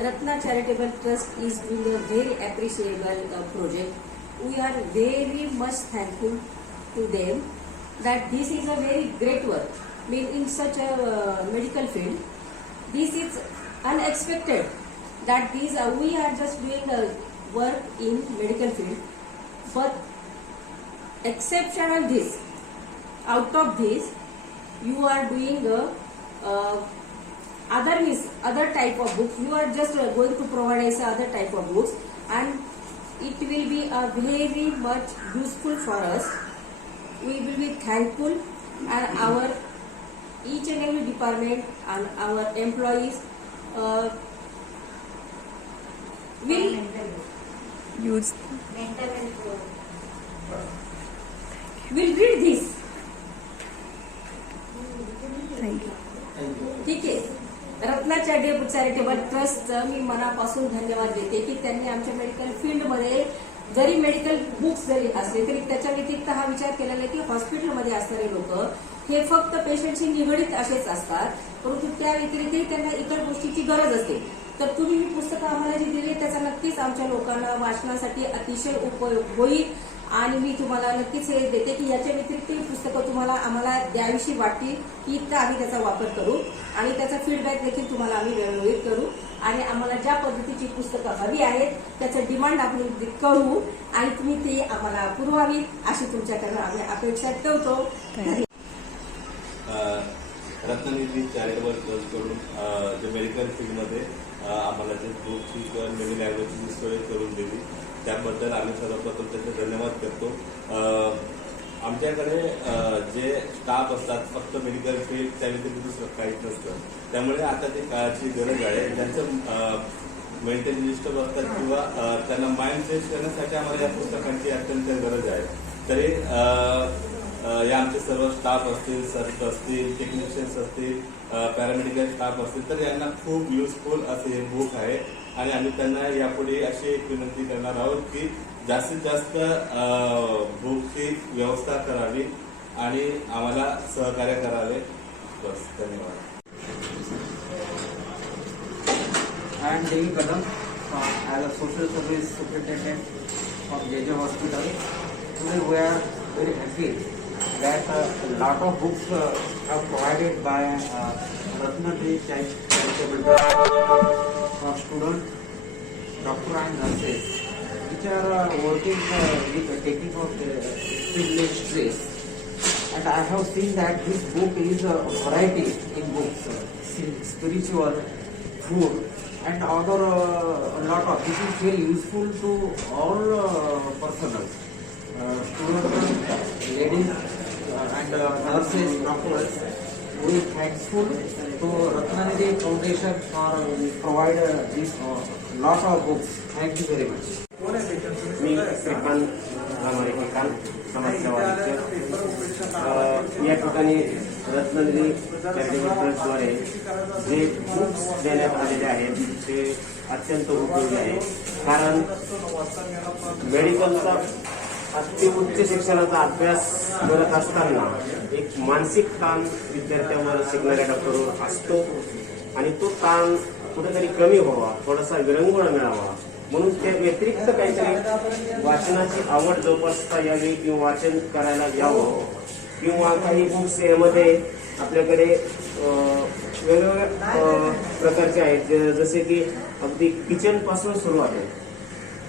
Ratna Charitable Trust is doing a very appreciable project. We are very much thankful to them that this is a very great work. In such a medical field, this is unexpected that we are just doing a work in medical field, but exceptional this. Out of this, you are doing other type of books. You are just going to provide us other type of books, and it will be very much useful for us. We will be thankful, and our each and every department and our employees will use will read this. Thank you. ठीक आहे. Ratna charitable ट्रस्टचं मी मनापासून धन्यवाद देते की त्यांनी आमच्या medical फील्डमध्ये जरी medical books जरी असले तरी त्याच्या व्यतिरिक्त हा विचार केलेला आहे की हॉस्पिटलमध्ये असणारे लोक हे फक्त पेशंटशी निगडीत असेच असतात, परंतु त्या व्यतिरिक्तही त्यांना इतर गोष्टीची गरज असते. तर तुम्ही ही पुस्तकं आम्हाला जी दिली त्याचा नक्कीच आमच्या लोकांना वाचनासाठी अतिशय उपयोग होईल, आणि मी तुम्हाला नक्कीच हे देते की याच्या व्यतिरिक्त ही पुस्तकं तुम्हाला आम्हाला द्यावीशी वाटतील की आम्ही त्याचा वापर करू, आणि त्याचा फीडबॅक देखील तुम्हाला आम्ही वेळोवेळी करू, आणि आम्हाला ज्या पद्धतीची पुस्तकं हवी आहेत त्याचं डिमांड आपण करू, आणि तुम्ही ते आम्हाला पुरवावी अशी तुमच्याकडे आम्ही अपेक्षा ठेवतो. रत्ननिधी चॅरिटेबल ट्रस्टकडून जे मेडिकल फील्डमध्ये आम्हाला जे बुकची किंवा नवीन लँग्वेजची सोय करून दिली त्याबद्दल आम्ही सर्वप्रथम त्याचे धन्यवाद करतो. आमच्याकडे जे स्टाफ असतात फक्त मेडिकल फील्ड त्या व्यतिरिक्त दुसरं काहीच नसतं, त्यामुळे आता ती काळाची गरज आहे. ज्यांचं मेंटल डिस्टर्ब असतात किंवा त्यांना माइंड फ्रेश करण्यासाठी आम्हाला या पुस्तकांची अत्यंत गरज आहे. तरी या आमचे सर्व स्टाफ असतील, सर्च असतील, टेक्निशियन्स असतील, पॅरामेडिकल स्टाफ असतील, तर यांना खूप युजफुल असे हे बुक आहे, आणि आम्ही त्यांना यापुढे अशी एक विनंती करणार आहोत की जास्तीत जास्त बुकची व्यवस्था करावी आणि आम्हाला सहकार्य करावे. बस, धन्यवाद. I am Devi Kadam as a social service superintendent of JJ Hospital. Today we are very happy that a lot of books are provided by Ratnanithi Charitable Trust for students, doctors and nurses which are working with the technique of privilege stress. And I have seen that this book is a variety in books, spiritual, food, and other a lot of. This is very useful to all personnel, students, ladies, and nurses, doctors. We thankful to Ratnanithi Foundation for provide this lot of books. Thank you very much. मी श्रीकांत समाजसेवा या ठिकाणी रत्ननिधी charitable ट्रस्टद्वारे जे books देण्यात आलेले आहेत ते अत्यंत उपयोगी आहे. कारण मेडिकलचा अतिउच्च शिक्षणाचा अभ्यास करत असताना एक मानसिक ताण विद्यार्थ्यांवर शिकणाऱ्या डॉक्टरवर असतो, आणि तो ताण कुठेतरी कमी व्हावा, थोडासा विरंगुळा मिळावा म्हणून त्या व्यतिरिक्त काहीतरी वाचनाची आवड जोपासता यावी किंवा वाचन करायला यावं, किंवा काही बुक्स यामध्ये आपल्याकडे वेगवेगळ्या प्रकारचे आहेत, जसे की अगदी किचन पासून सुरू आहे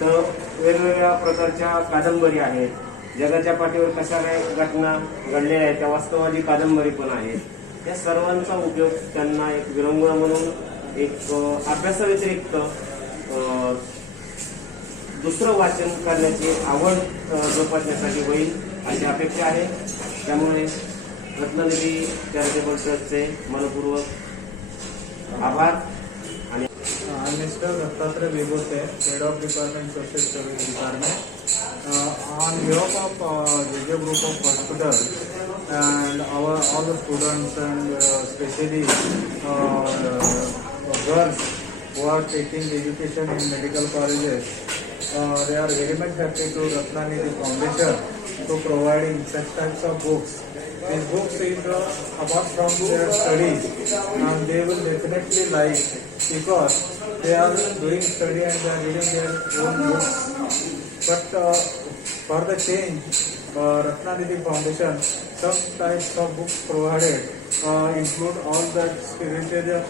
तर वेगवेगळ्या प्रकारच्या कादंबरी आहेत, जगाच्या पाठीवर कशा काय घटना घडलेल्या आहेत त्या वास्तववादी कादंबरी पण आहेत. त्या सर्वांचा उपयोग त्यांना एक विरंगुळा म्हणून एक अभ्यासाव्यतिरिक्त दुसरं वाचन करण्याची आवड जोपासण्यासाठी होईल अशी अपेक्षा आहे. त्यामुळे रत्ननिधी चॅरिटेबल ट्रस्टचे मनपूर्वक आभार. आणि Mr. Dattatreya Vibhote, Head of Department Social Service Department, on behalf of JJ Group of Hospitals and all the students and especially girls who are taking education in medical colleges, they are very much happy to Ratnanithi Foundation to providing such types of books. These books is apart from their studies, and they will definitely like, because they are doing study and they are reading their own books. But for the change, Ratnanidhi Foundation, some types of books provided include all that spiritual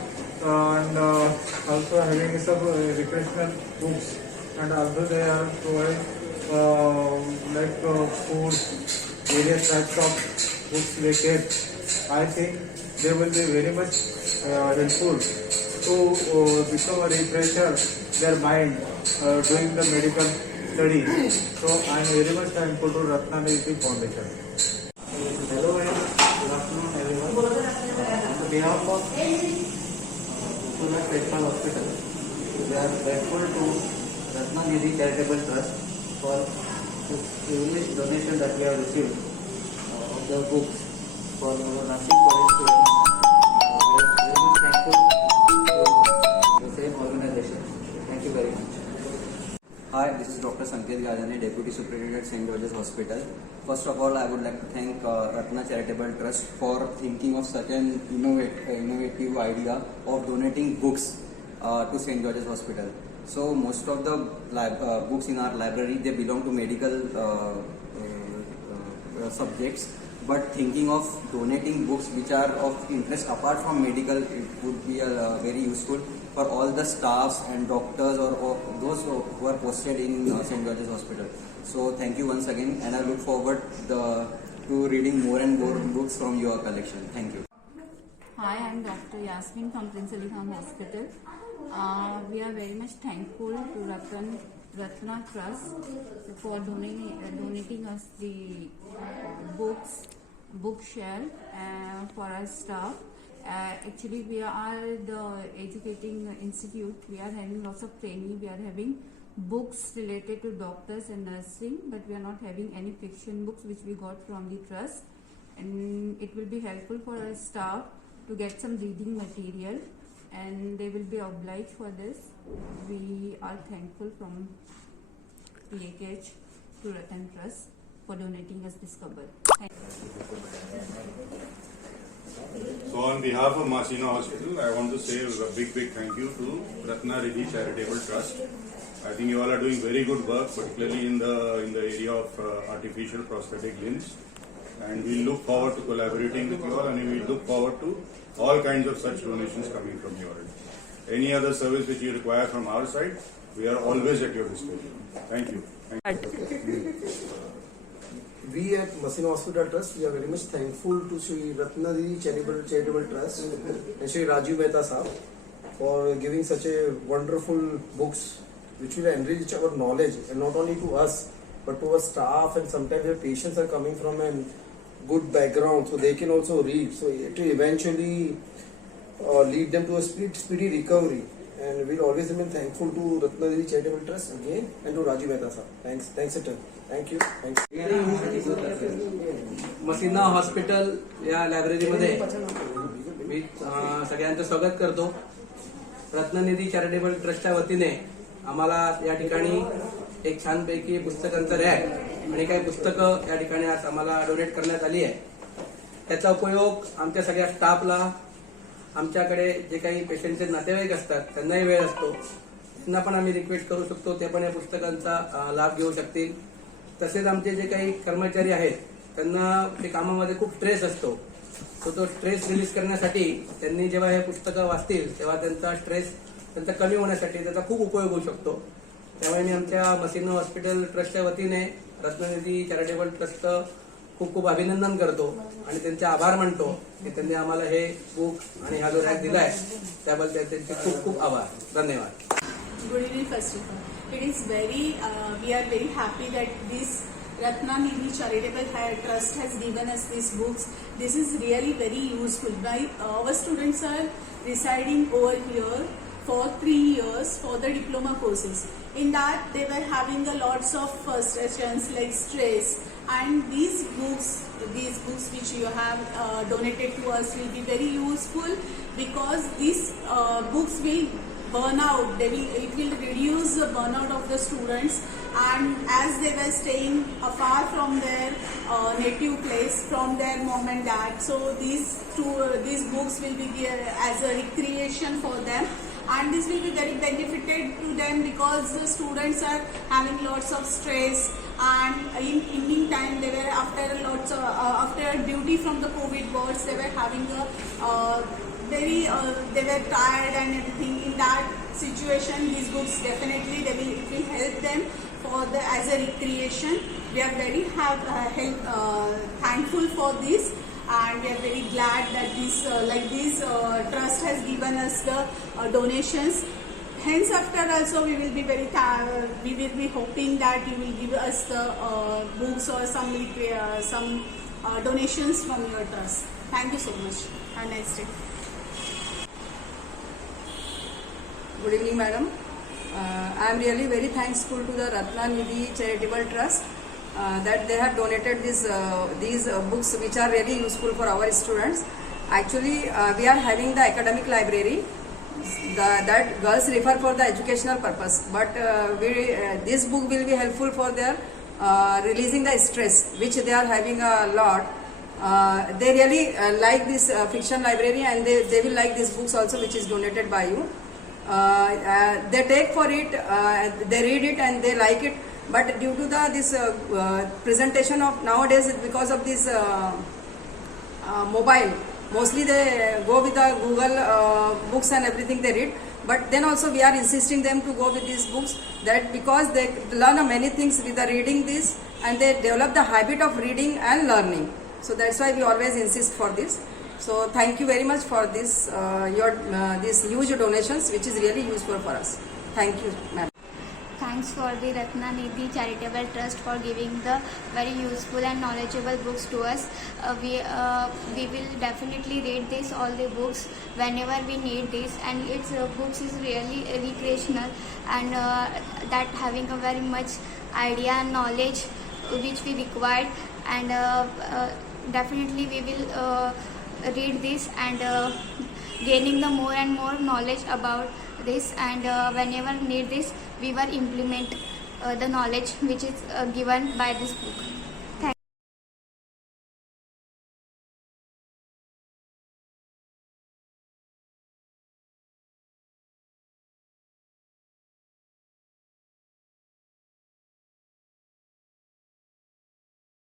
and also having some recreational books, and also they are providing food, various types of books they kept. I think they will be very much helpful to become a refresher their mind doing the medical studies. So I am very much thankful to Ratnanidhi Foundation. Hello and good afternoon everyone. On behalf of Surat Special Hospital, we are grateful to Ratnanidhi Charitable Trust for the privileged donation that we have received of the books for our nursing college students. We are very much thankful to the same organization. Thank you very much. Hi, this is Dr. Sanket Gajane, Deputy Superintendent, St. George's Hospital. First of all, I would like to thank Ratna Charitable Trust for thinking of such an innovative idea of donating books to St. George's Hospital. So most of the books in our library, they belong to medical subjects. But thinking of donating books which are of interest apart from medical, it would be very useful for all the staffs and doctors or those who are posted in St. George's Hospital. So thank you once again, and I look forward to reading more and more books from your collection. Thank you. Hi, I am Dr. Yasmin from Prince Ali Khan Hospital. We are very much thankful to Ratna Trust for donating us the bookshelf for our staff. Actually, we are the educating institute. We are having lots of training. We are having books related to doctors and nursing, but we are not having any fiction books which we got from the trust, and it will be helpful for our staff to get some reading material, and they will be obliged for this. We are thankful from PHH to Ratan Trust for donating us this cover. Thank you. So on behalf of Masina Hospital, I want to say a big thank you to Ratnanidhi Charitable Trust. I think you all are doing very good work, particularly in the area of artificial prosthetic limbs. And we look forward to collaborating with you all, and we look forward to all kinds of such donations coming from your end. Any other service which you require from our side, we are always at your disposal. Thank you. We at Masina Hospital Trust, we are very much thankful to Sri Ratnanidhi Charitable Trust and Sri Rajiv Mehta Sahab for giving such a wonderful books which will enrich our knowledge, and not only to us but to our staff, and sometimes the patients are coming from a good background so they can also read, so it will eventually lead them to a speedy recovery. And we'll always remain thankful to Ratnanidhi Charitable Trust again and to Rajiv Mehta Sahab. Thanks a ton. Thank you. मसिना hospital या लायब्ररीमध्ये मी सगळ्यांचं स्वागत करतो. रत्ननिधी charitable ट्रस्टच्या वतीने आम्हाला या ठिकाणी एक छानपैकी पुस्तकांचं रॅक आणि काही पुस्तकं या ठिकाणी आज आम्हाला डोनेट करण्यात आली आहे. त्याचा उपयोग आमच्या सगळ्या स्टाफला, आमच्याकडे जे काही पेशंटचे नातेवाईक असतात त्यांनाही वेळ असतो, त्यांना पण आम्ही रिक्वेस्ट करू शकतो ते पण या पुस्तकांचा लाभ घेऊ शकतील. तसेच आमचे जे काही कर्मचारी आहेत त्यांना ते कामामध्ये खूप स्ट्रेस असतो, तो स्ट्रेस रिलीज करण्यासाठी त्यांनी जेव्हा हे पुस्तकं वाचतील तेव्हा त्यांचा स्ट्रेस त्यांचा कमी होण्यासाठी त्याचा खूप उपयोग होऊ शकतो. त्यामुळे मी आमच्या मसिना हॉस्पिटल ट्रस्टच्या वतीने रत्ननिधी चॅरिटेबल ट्रस्ट खूप अभिनंदन करतो आणि त्यांचे आभार मानतो की त्यांनी आम्हाला हे बुक आणि हा जो रॅक दिलाय त्याबद्दल त्यांचे खूप आभार. धन्यवाद. Good evening, first of all. It is we are very happy that this Ratnanidhi Charitable Trust has given us these books. This is really very useful. Our students are residing over here for 3 years for the diploma courses. In that, they were having a lots of frustrations like stress, and these books which you have donated to us will be very useful, because these books will it will reduce the burnout of the students, and as they were staying afar from their native place, from their mom and dad, so these books will be as a recreation for them, and this will be very benefited to them because the students are having lots of stress, and in evening time they were after duty from the COVID wards, they were having a they were tired and everything. In that situation, these books definitely it will help them as a recreation. We are very thankful for this, and we are very glad that this trust has given us the donations. Hence, after also we will be hoping that you will give us the books or some donations from your trust. Thank you so much. Have a nice day. Good evening, madam. I am really very thankful to the Ratna Nidhi Charitable Trust that they have donated these books, which are really useful for our students. Actually, we are having the academic library that girls refer for the educational purpose, but this book will be helpful for their releasing the stress which they are having a lot. They really like this fiction library, and they will like these books also, which is donated by you. They take for it, they read it and they like it, but due to this presentation of nowadays, because of this mobile, mostly they go with the Google books and everything they read. But then also we are insisting them to go with these books, that because they learn many things with the reading this, and they develop the habit of reading and learning. So that's why we always insist for this. So thank you very much for this these huge donations, which is really useful for us. Thank you, ma'am. Thanks for the Ratna Nidhi Charitable Trust for giving the very useful and knowledgeable books to us. We will definitely read all the books whenever we need this, and its books is really recreational, and that having a very much idea and knowledge which we required, and definitely we will read this and gaining the more and more knowledge about this, and whenever need this we will implement the knowledge which is given by this book.